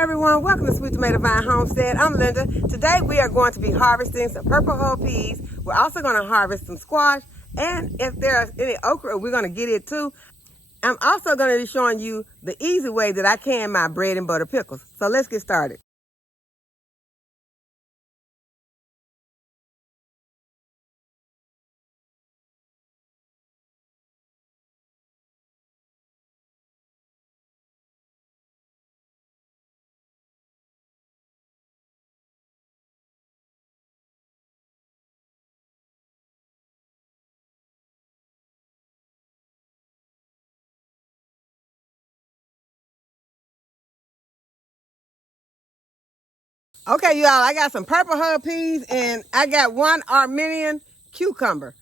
everyone, welcome to Sweet Tomato Vine Homestead. I'm Linda. Today we are going to be harvesting some purple hull peas. We're also going to harvest some squash, and if there's any okra, we're going to get it too. I'm also going to be showing you the easy way that I can my bread and butter pickles. So let's get started. Okay, y'all, I got some purple hull peas and I got one Armenian cucumber.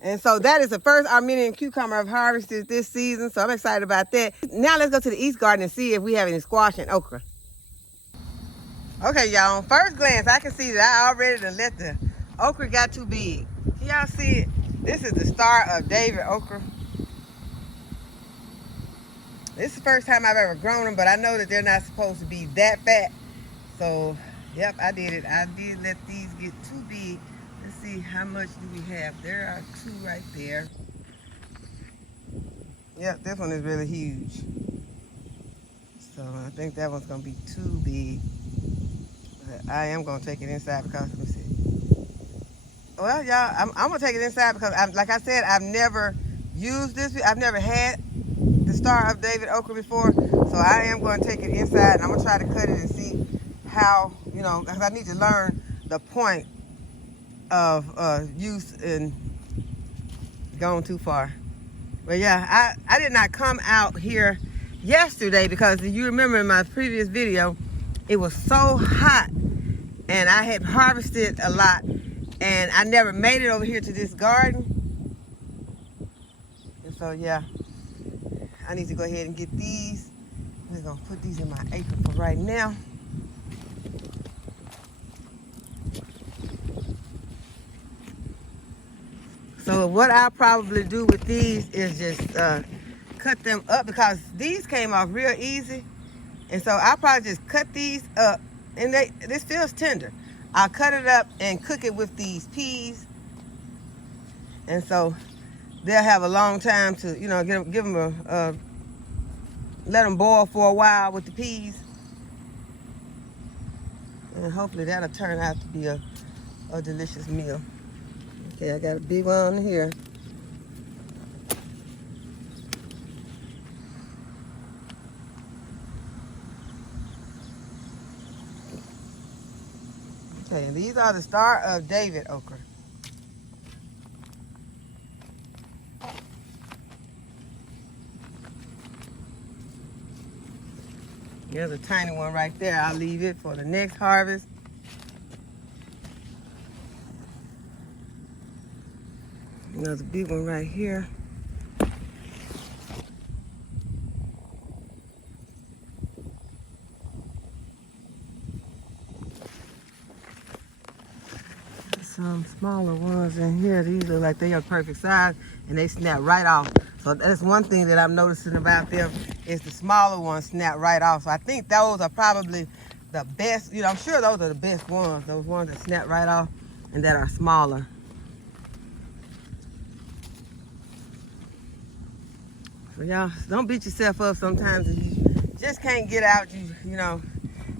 And so that is the first Armenian cucumber I've harvested this season, so I'm excited about that. Now let's go to the East Garden and see if we have any squash and okra. Okay, y'all, on first glance, I can see that I already done let the okra got too big. Can y'all see it? This is the Star of David okra. This is the first time I've ever grown them, but I know that they're not supposed to be that fat. So, yep, I did it. I did let these get too big. Let's see, how much do we have? There are two right there. Yep, this one is really huge. So I think that one's gonna be too big. But I am gonna take it inside because, let me see. Well, y'all, I'm gonna take it inside because, like I said, I've never used this. I've never had the Star of David okra before. So I am gonna take it inside and I'm gonna try to cut it and see how, you know, because I need to learn the point of use and going too far. But yeah, I did not come out here yesterday because you remember in my previous video, it was so hot and I had harvested a lot and I never made it over here to this garden. And so yeah, I need to go ahead and get these. I'm gonna put these in my apron for right now. So what I'll probably do with these is just cut them up because these came off real easy. And so I'll probably just cut these up, and this feels tender. I'll cut it up and cook it with these peas. And so they'll have a long time to, you know, give them let them boil for a while with the peas. And hopefully that'll turn out to be a delicious meal. Okay, I got a big one here. Okay, and these are the Star of David okra. There's a tiny one right there. I'll leave it for the next harvest. Another big one right here. Some smaller ones in here. These look like they are perfect size and they snap right off. So that's one thing that I'm noticing about them is the smaller ones snap right off. So I think those are probably the best. You know, I'm sure those are the best ones. Those ones that snap right off and that are smaller. So y'all, don't beat yourself up sometimes if you just can't get out. You know,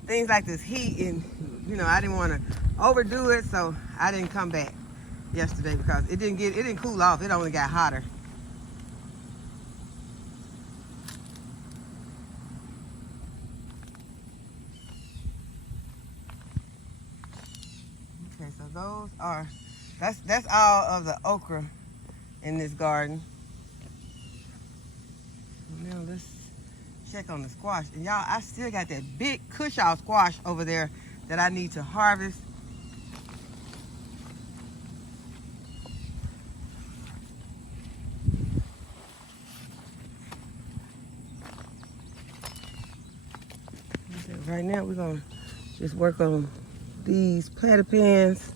things like this heat and, you know, I didn't want to overdo it, so I didn't come back yesterday because it didn't cool off. It only got hotter. Okay, so those are that's all of the okra in this garden. Now let's check on the squash. And y'all, I still got that big cush-off squash over there that I need to harvest. Right now we're gonna just work on these platypans.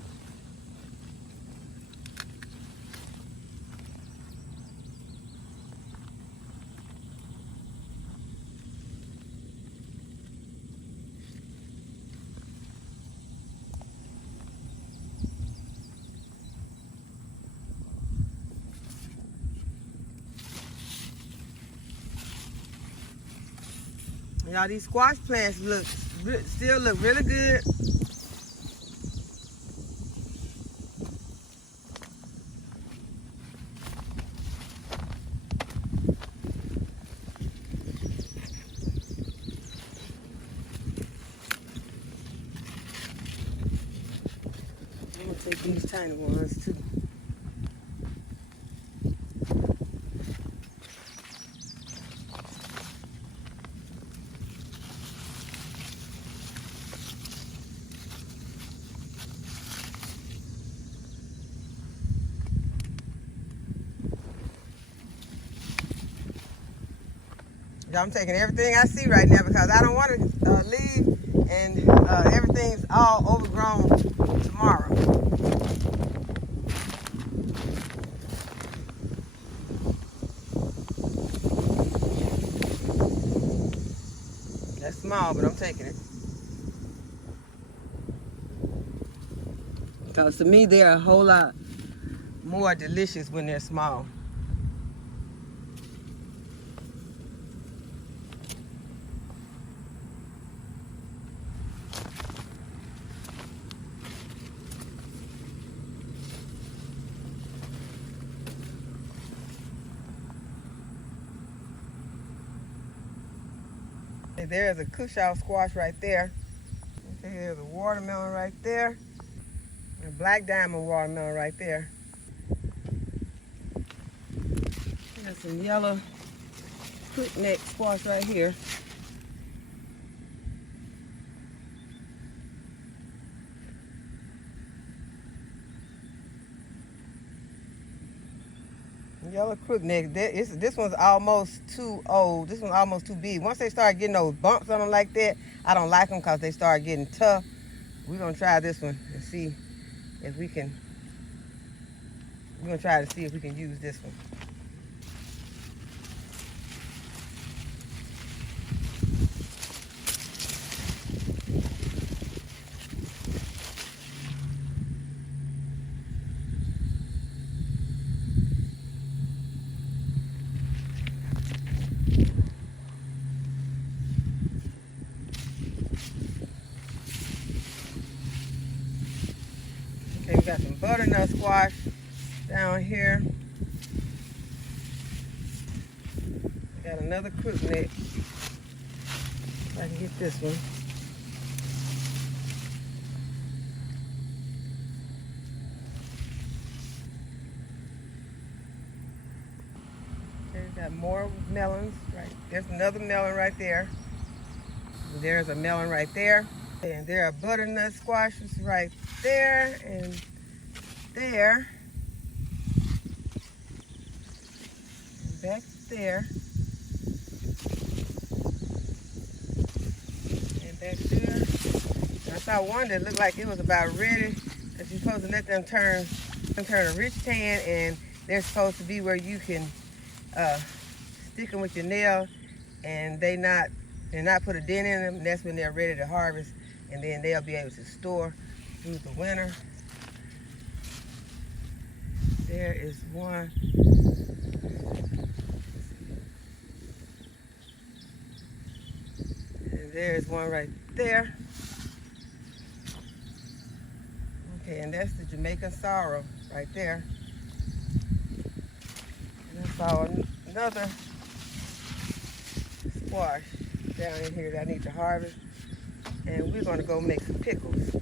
Y'all, these squash plants still look really good. I'm gonna take these tiny ones too. I'm taking everything I see right now because I don't want to leave and everything's all overgrown tomorrow. That's small, but I'm taking it. Because to me, they're a whole lot more delicious when they're small. There's a cushaw squash right there. Okay, there's a watermelon right there. A black diamond watermelon right there. There's some yellow crookneck squash right here. Yellow crookneck. This one's almost too old. This one's almost too big. Once they start getting those bumps on them like that, I don't like them because they start getting tough. We're going to try this one and see if we can. We're going to try to see if we can use this one. Okay, we got some butternut squash down here. We got another crookneck. If I can get this one. Okay, we got more melons. Right, there's another melon right there. And there's a melon right there. And there are butternut squashes right there and there. And back there. And back there. And I saw one that looked like it was about ready because you're supposed to let them turn a rich tan, and they're supposed to be where you can stick them with your nail and they're not put a dent in them, and that's when they're ready to harvest, and then they'll be able to store through the winter. There is one. And there's one right there. Okay, and that's the Jamaican sorrel right there. And I saw another squash down in here that I need to harvest, and we're going to go make some pickles.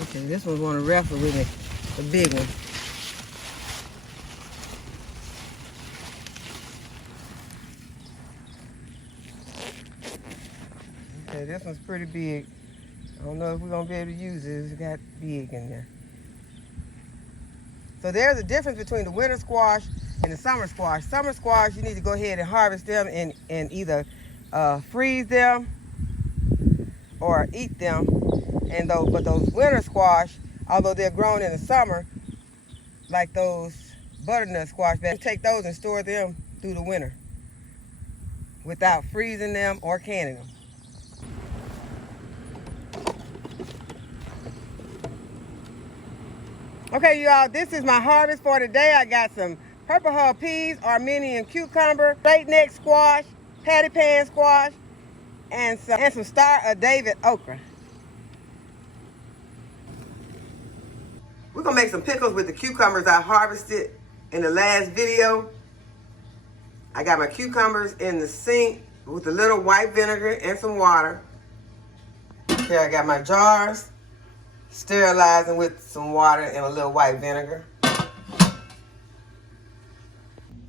Okay, this one's want to wrestle with me, the big one. Okay, this one's pretty big. I don't know if we're going to be able to use it. It's got big in there. So there's a difference between the winter squash and the summer squash. Summer squash, you need to go ahead and harvest them and either freeze them or eat them. But those winter squash, although they're grown in the summer, like those butternut squash, you take those and store them through the winter without freezing them or canning them. Okay, y'all, this is my harvest for today. I got some purple hull peas, Armenian cucumber, straight neck squash, patty pan squash, and some Star of David okra. We're gonna make some pickles with the cucumbers I harvested in the last video. I got my cucumbers in the sink with a little white vinegar and some water. Okay, I got my jars, sterilizing with some water and a little white vinegar.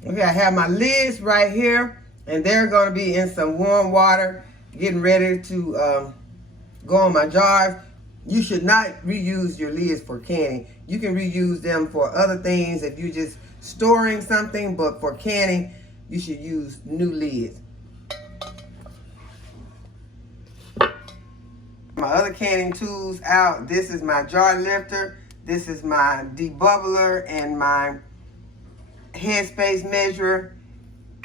Okay, I have my lids right here, and they're gonna be in some warm water, getting ready to go on my jars. You should not reuse your lids for canning. You can reuse them for other things if you're just storing something, but for canning, you should use new lids. My other canning tools out. This is my jar lifter. This is my debubbler and my headspace measurer.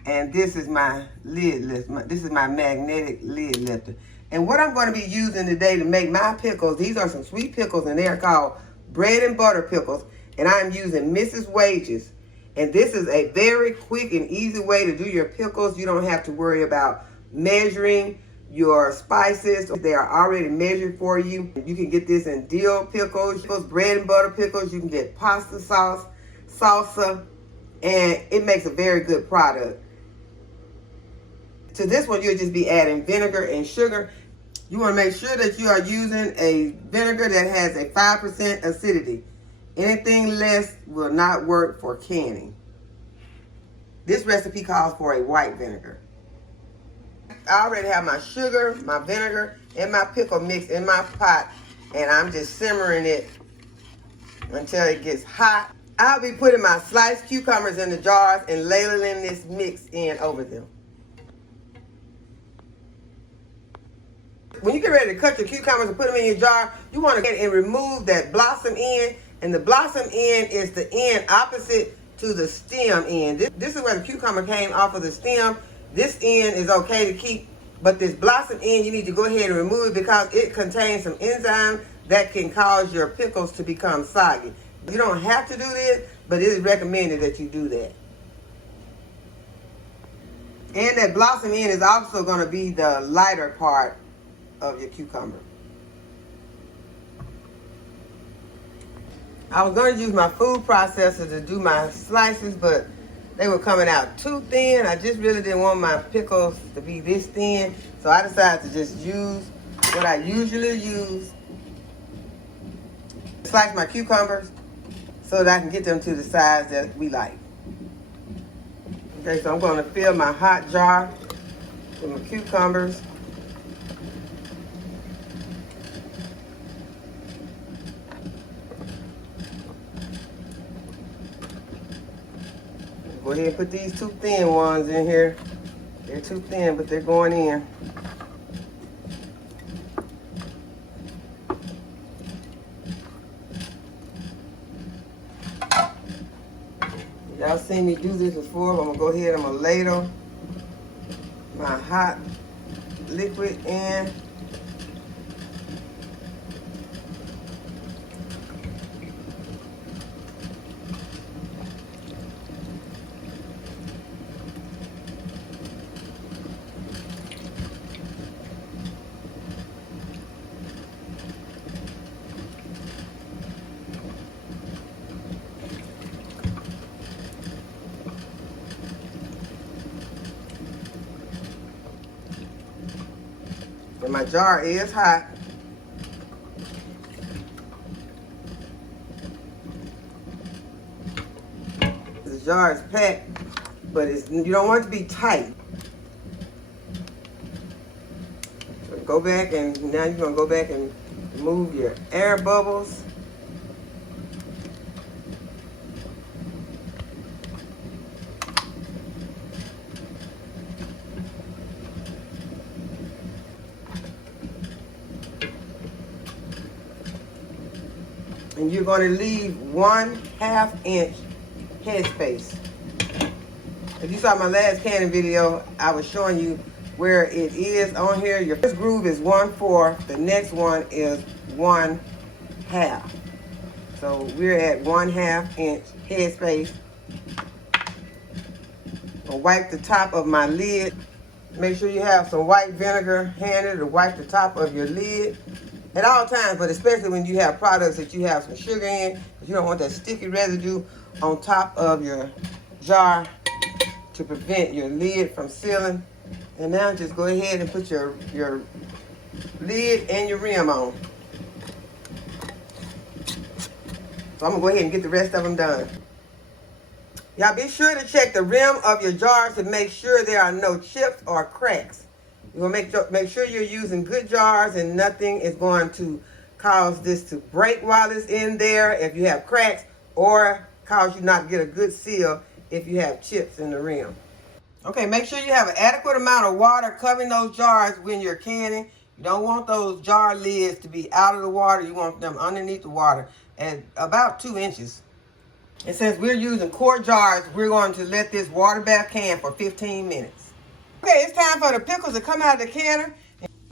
And this is my lid lifter. This is my magnetic lid lifter. And what I'm going to be using today to make my pickles, these are some sweet pickles, and they are called bread and butter pickles. And I'm using Mrs. Wages. And this is a very quick and easy way to do your pickles. You don't have to worry about measuring your spices. They are already measured for you. You can get this in dill pickles, bread and butter pickles. You can get pasta sauce, salsa, and it makes a very good product. To this one, you'll just be adding vinegar and sugar. You want to make sure that you are using a vinegar that has a 5% acidity. Anything less will not work for canning. This recipe calls for a white vinegar. I already have my sugar, my vinegar, and my pickle mix in my pot, and I'm just simmering it until it gets hot. I'll be putting my sliced cucumbers in the jars and ladling this mix in over them. When you get ready to cut your cucumbers and put them in your jar, you want to get and remove that blossom end. And the blossom end is the end opposite to the stem end. This is where the cucumber came off of the stem. This end is okay to keep, but this blossom end, you need to go ahead and remove it because it contains some enzyme that can cause your pickles to become soggy. You don't have to do this, but it is recommended that you do that. And that blossom end is also going to be the lighter part of your cucumber. I was going to use my food processor to do my slices, but they were coming out too thin. I just really didn't want my pickles to be this thin, so I decided to just use what I usually use. Slice my cucumbers so that I can get them to the size that we like. Okay, so I'm going to fill my hot jar with my cucumbers. Go ahead and put these two thin ones in here. They're too thin, but they're going in. Y'all seen me do this before, but I'm gonna go ahead and I'm gonna ladle my hot liquid in. And my jar is hot. The jar is packed, but you don't want it to be tight. So go back, and now you're gonna go back and remove your air bubbles. And you're going to leave 1/2 inch headspace. If you saw my last canning video, I was showing you where it is on here. Your first groove is 1/4, the next one is 1/2. So we're at 1/2 inch headspace. I'll wipe the top of my lid. Make sure you have some white vinegar handy to wipe the top of your lid at all times, but especially when you have products that you have some sugar in. You don't want that sticky residue on top of your jar to prevent your lid from sealing. And now just go ahead and put your lid and your rim on. So I'm gonna go ahead and get the rest of them done. Y'all be sure to check the rim of your jars to make sure there are no chips or cracks. You want to make sure you're using good jars and nothing is going to cause this to break while it's in there if you have cracks, or cause you not to get a good seal if you have chips in the rim. Okay, make sure you have an adequate amount of water covering those jars when you're canning. You don't want those jar lids to be out of the water. You want them underneath the water at about 2 inches. And since we're using quart jars, we're going to let this water bath can for 15 minutes. Okay, it's time for the pickles to come out of the canner.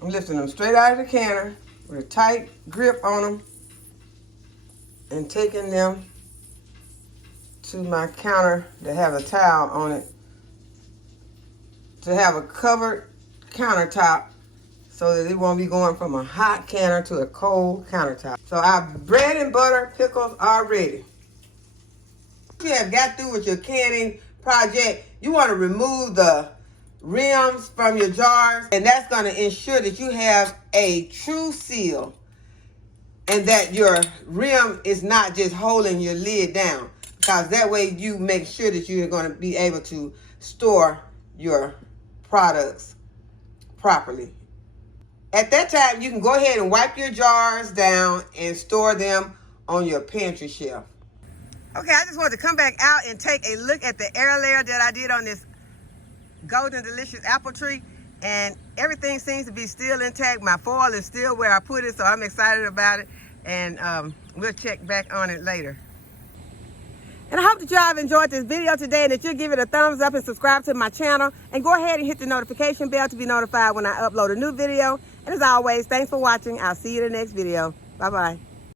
I'm lifting them straight out of the canner with a tight grip on them and taking them to my counter that have a towel on it to have a covered countertop so that it won't be going from a hot canner to a cold countertop. So our bread and butter pickles are ready. You have got through with your canning project, you want to remove the rims from your jars, and that's going to ensure that you have a true seal and that your rim is not just holding your lid down, because that way you make sure that you're going to be able to store your products properly. At that time, you can go ahead and wipe your jars down and store them on your pantry shelf. Okay, I just wanted to come back out and take a look at the air layer that I did on this golden delicious apple tree, and everything seems to be still intact. My foil is still where I put it, so I'm excited about it, and we'll check back on it later. And I hope that y'all have enjoyed this video today and that you'll give it a thumbs up and subscribe to my channel, and go ahead and hit the notification bell to be notified when I upload a new video. And as always, thanks for watching. I'll see you in the next video. Bye-bye.